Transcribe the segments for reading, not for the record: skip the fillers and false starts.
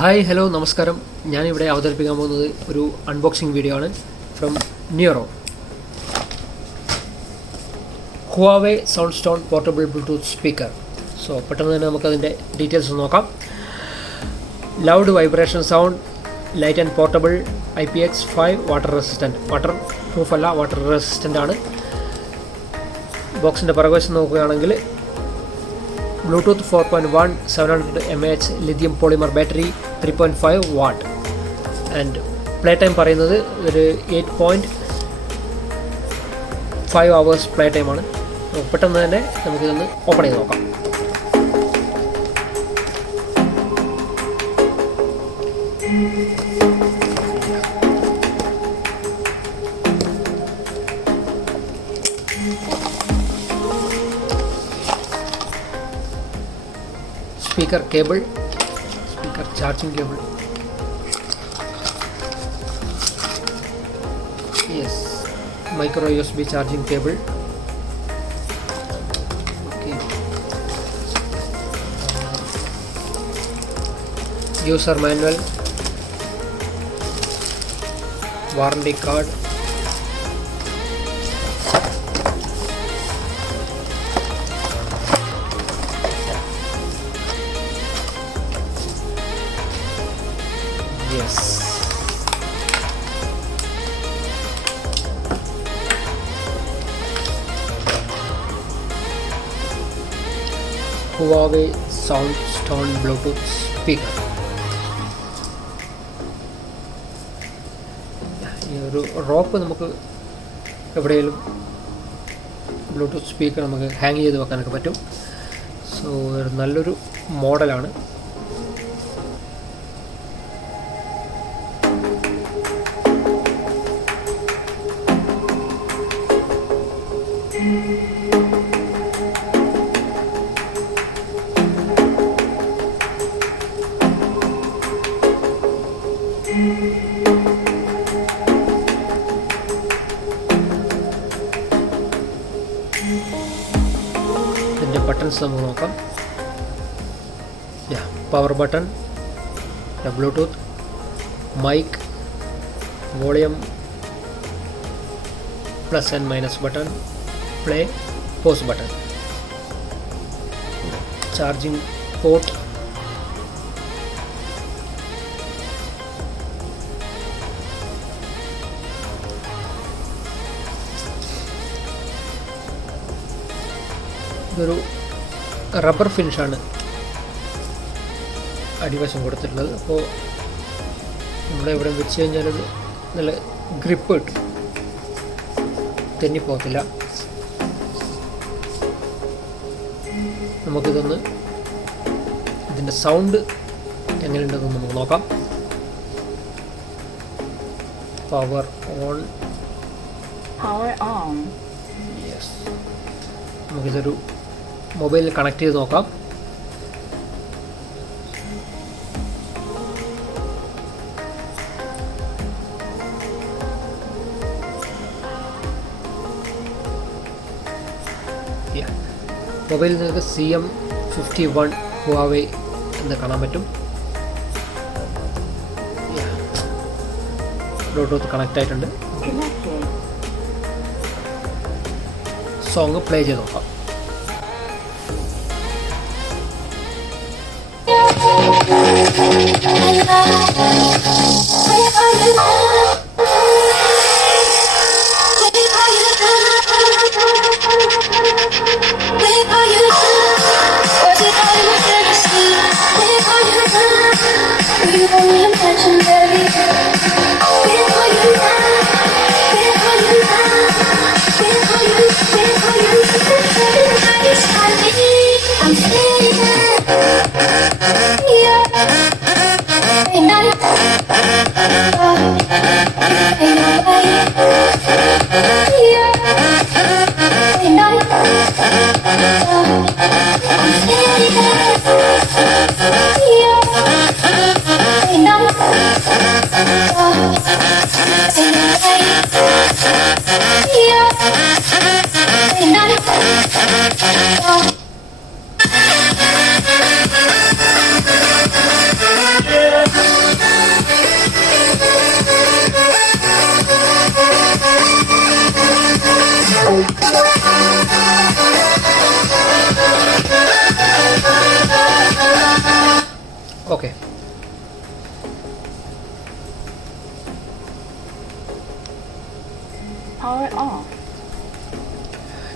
Hi hello നമസ്കാരം. ഞാനിവിടെ അവതരിപ്പിക്കാൻ പോകുന്നത് ഒരു അൺബോക്സിങ് വീഡിയോ ആണ് from nearoo. Huawei Soundstone portable Bluetooth speaker. So പെട്ടെന്ന് തന്നെ നമുക്കതിൻ്റെ ഡീറ്റെയിൽസ് നോക്കാം. Loud vibration sound, light and portable, IPX5, water resistant. Water proof അല്ല, വാട്ടർ റെസിസ്റ്റൻ്റ് ആണ്. ബോക്സിൻ്റെ പുറകുവശം നോക്കുകയാണെങ്കിൽ Bluetooth 4.1 700 mAh lithium polymer battery, 3.5 what. And play time പറയുന്നത് ഒരു 8.5 hours പ്ലേ ടൈമാണ്. പെട്ടെന്ന് തന്നെ നമുക്കിതൊന്ന് ഓപ്പൺ ചെയ്ത് നോക്കാം. Speaker cable, speaker charging cable. Yes, micro USB charging cable. Okay. User manual, warranty card. Yes. Huawei Soundstone Bluetooth speaker. ഈ ഒരു റോപ്പ് നമുക്ക് എവിടെയെങ്കിലും ബ്ലൂടൂത്ത് സ്പീക്കർ നമുക്ക് ഹാങ് ചെയ്ത് വെക്കാനൊക്കെ പറ്റും. സോ ഒരു നല്ലൊരു മോഡലാണ്. ഇതിൻ്റെ ബട്ടൺസ് നമുക്ക് നോക്കാം. Power button, Bluetooth, mic, volume, plus and minus button, play, pause button, charging port, ഇതൊരു റബ്ബർ ഫിനിഷാണ് അടിവശം കൊടുത്തിട്ടുള്ളത്. അപ്പോൾ നമ്മളിവിടെ വെച്ച് കഴിഞ്ഞാലത് നല്ല ഗ്രിപ്പ് കിട്ടും, തെന്നിപ്പോകത്തില്ല. നമുക്കിതൊന്ന് ഇതിൻ്റെ സൗണ്ട് എങ്ങനെയുണ്ടെന്ന് നമുക്ക് നോക്കാം. Power on. യെസ്, നമുക്കിതൊരു മൊബൈലിൽ കണക്ട് ചെയ്ത് നോക്കാം. മൊബൈലിൽ നിങ്ങൾക്ക് CM51 Huawei എന്ന് കാണാൻ പറ്റും. ബ്ലൂടൂത്ത് കണക്റ്റ് ആയിട്ടുണ്ട്. സോങ് പ്ലേ ചെയ്ത് നോക്കാം. ഓക്കെ.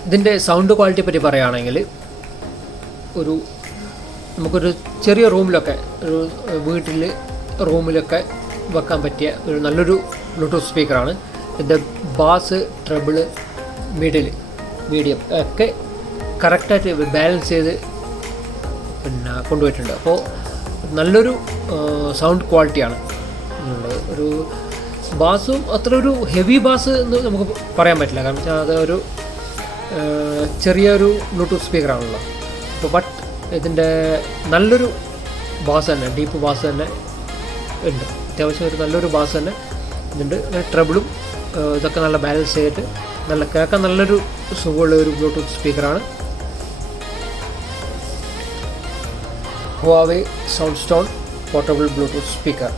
ഇതിൻ്റെ സൗണ്ട് ക്വാളിറ്റി പറ്റി പറയുകയാണെങ്കിൽ നമുക്കൊരു ചെറിയ റൂമിലൊക്കെ, ഒരു വീട്ടിൽ റൂമിലൊക്കെ വെക്കാൻ പറ്റിയ ഒരു നല്ലൊരു ബ്ലൂടൂത്ത് സ്പീക്കറാണ്. ഇതിൻ്റെ ബാസ്, ട്രബിള്, മീഡിയം ഒക്കെ കറക്റ്റായിട്ട് ബാലൻസ് ചെയ്ത് കൊണ്ടുപോയിട്ടുണ്ട്. അപ്പോൾ നല്ലൊരു സൗണ്ട് ക്വാളിറ്റിയാണ്. ഒരു ബാസും അത്ര ഒരു ഹെവി ബാസ് എന്ന് നമുക്ക് പറയാൻ പറ്റില്ല, കാരണം വെച്ചാൽ അതൊരു ചെറിയൊരു ബ്ലൂടൂത്ത് സ്പീക്കറാണല്ലോ. അപ്പോൾ ബട്ട് ഇതിൻ്റെ നല്ലൊരു ബാസ് തന്നെ, ഡീപ്പ് ബാസ് തന്നെ ഉണ്ട്. അത്യാവശ്യം ഒരു നല്ലൊരു ബാസ് തന്നെ ഇതുണ്ട്. ട്രബിളും ഇതൊക്കെ നല്ല ബാലൻസ് ചെയ്തിട്ട് കേൾക്കാൻ നല്ലൊരു സുഖമുള്ള ഒരു Bluetooth സ്പീക്കറാണ്. Huawei Soundstone portable Bluetooth speaker.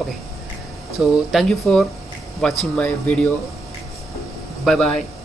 Okay, so thank you for watching my video. Bye bye.